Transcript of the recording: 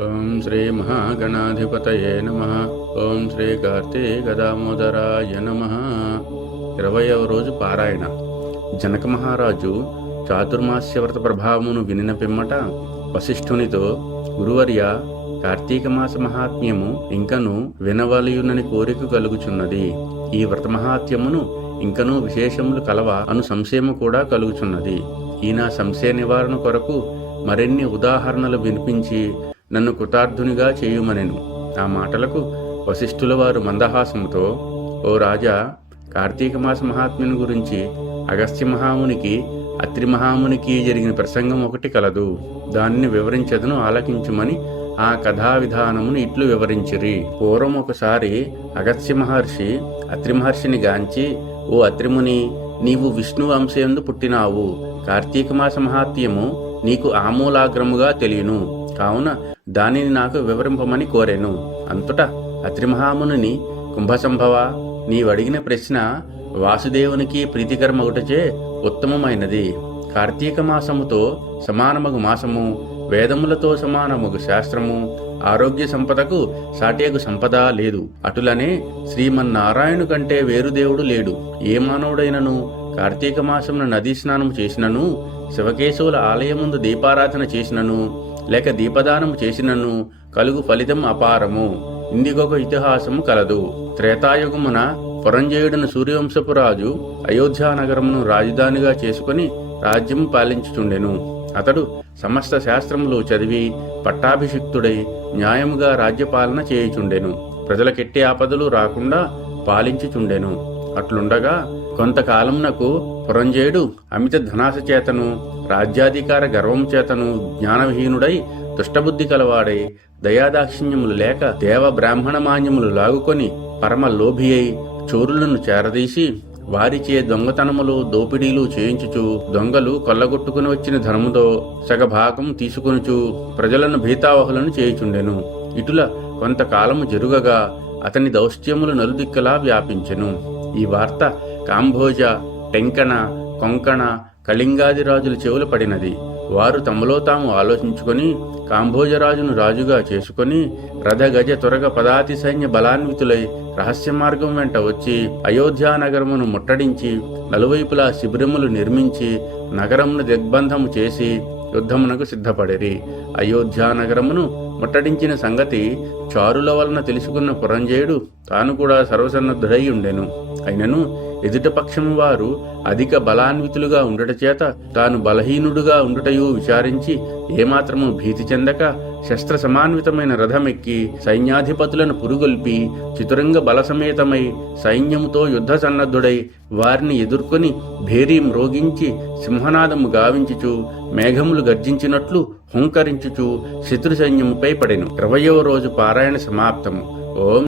ఓం శ్రీ మహాగణాధిపతయే నమ. ఓం శ్రీ కార్తీకదామోదరాయ నమ. ఇరవయవ రోజు పారాయణ. జనక మహారాజు చాతుర్మాస్య వ్రత ప్రభావమును వినిన పిమ్మట వశిష్ఠునితో గురువర్య కార్తీక మాస మహాత్మ్యము ఇంకను వినవలయునని కోరిక కలుగుచున్నది. ఈ వ్రత మహాత్మ్యమును ఇంకనూ విశేషములు కలవ అను సంశయము కూడా కలుగుచున్నది. ఈయన సంశయ నివారణ కొరకు మరిన్ని ఉదాహరణలు వినిపించి నన్ను కృతార్థునిగా చేయుమనెను. ఆ మాటలకు వశిష్ఠుల వారు మందహాసముతో ఓ రాజా కార్తీక మాస మహాత్మ్యుని గురించి అగస్త్య మహామునికి అత్రి మహామునికి జరిగిన ప్రసంగం ఒకటి కలదు. దానిని వివరించదను ఆలకించుమని ఆ కథా విధానమును ఇట్లు వివరించిరి. పూర్వం ఒకసారి అగస్త్య మహర్షి అత్రి మహర్షిని గాంచి ఓ అత్రిముని నీవు విష్ణు వంశయందు పుట్టినావు. కార్తీక మాస మహాత్మ్యము నీకు ఆమూలాగ్రముగా తెలియను. కావున దానిని నాకు వివరింపమని కోరాను. అంతటా అత్రిమహాముని కుంభసంభవ నీవడిగిన ప్రశ్న వాసుదేవునికి ప్రీతికరమగుటచే ఉత్తమమైనది. కార్తీక మాసముతో సమానమగు మాసము వేదములతో సమానమగు శాస్త్రము ఆరోగ్య సంపదకు సాటేగు సంపద లేదు. అటులనే శ్రీమన్నారాయణు కంటే వేరు దేవుడు లేడు. ఏ మానవుడైనను కార్తీక మాసమున నదీ స్నానం చేసినను శివకేశవుల ఆలయముందు దీపారాధన చేసినను లేక దీపదానము చేసినను కలుగు ఫలితం అపారము. ఇందిగొక ఇతిహాసము కలదు. త్రేతాయుగమున పురంజయుడను సూర్యవంశపు రాజు అయోధ్యా నగరమును రాజధానిగా చేసుకుని రాజ్యము పాలించుచుండెను. అతడు సమస్త శాస్త్రములు చదివి పట్టాభిషిక్తుడై న్యాయముగా రాజ్యపాలన చేయుచుండెను. ప్రజలకెట్టి ఆపదలు రాకుండా పాలించుచుండెను. అట్లుండగా కొంతకాలమునకు పురంజయుడు అమిత ధనాశ చేతను రాజ్యాధికార గర్వం చేతను జ్ఞానహీనుడై దుష్టబుద్ధి కలవాడై దయాదాక్షిణ్యములు లేక దేవ బ్రాహ్మణ మాన్యములు లాగుకొని పరమ లోభి అయి చోరులను చేరదీసి వారిచే దొంగతనములు దోపిడీలు చేయించుచు దొంగలు కొల్లగొట్టుకుని వచ్చిన ధనముతో సగభాగం తీసుకొనుచు ప్రజలను భీతావహులను చేయుచుండెను. ఇటుల కొంతకాలము జరుగగా అతని దౌష్ట్యములు నలుదిక్కలా వ్యాపించెను. ఈ వార్త కాంభోజ టెంకణ కొంకణ కళింగాది రాజుల చెవులు పడినది. వారు తమలో తాము ఆలోచించుకొని కాంభోజరాజును రాజుగా చేసుకొని రథ గజ త్వరగ పదాతి సైన్య బలాన్వితులై రహస్య మార్గం వెంట వచ్చి అయోధ్యా నగరమును ముట్టడించి నలువైపులా శిబిరములు నిర్మించి నగరమును దిగ్బంధము చేసి యుద్ధమునకు సిద్ధపడిరి. అయోధ్యా నగరమును ముట్టడించిన సంగతి చారుల వలన తెలుసుకున్న పురంజయుడు తాను కూడా సర్వసన్నద్ధుడై ఉండెను. అయినను ఎదుటపక్షము వారు అధిక బలాన్వితులుగా ఉండట చేత తాను బలహీనుడుగా ఉండుటయు విచారించి ఏమాత్రము భీతి చెందక శస్త్ర సమాన్వితమైన రథమెక్కి సైన్యాధిపతులను పురుగొల్పి చతురంగ బలసమేతమై సైన్యముతో యుద్ధ సన్నద్ధుడై వారిని ఎదుర్కొని భేరీ మ్రోగించి సింహనాదము గావించుచు మేఘములు గర్జించినట్లు హుంకరించుచు శత్రు సైన్యముపై పడెను. ఇరవయవ రోజు పారాయణ సమాప్తము. ఓం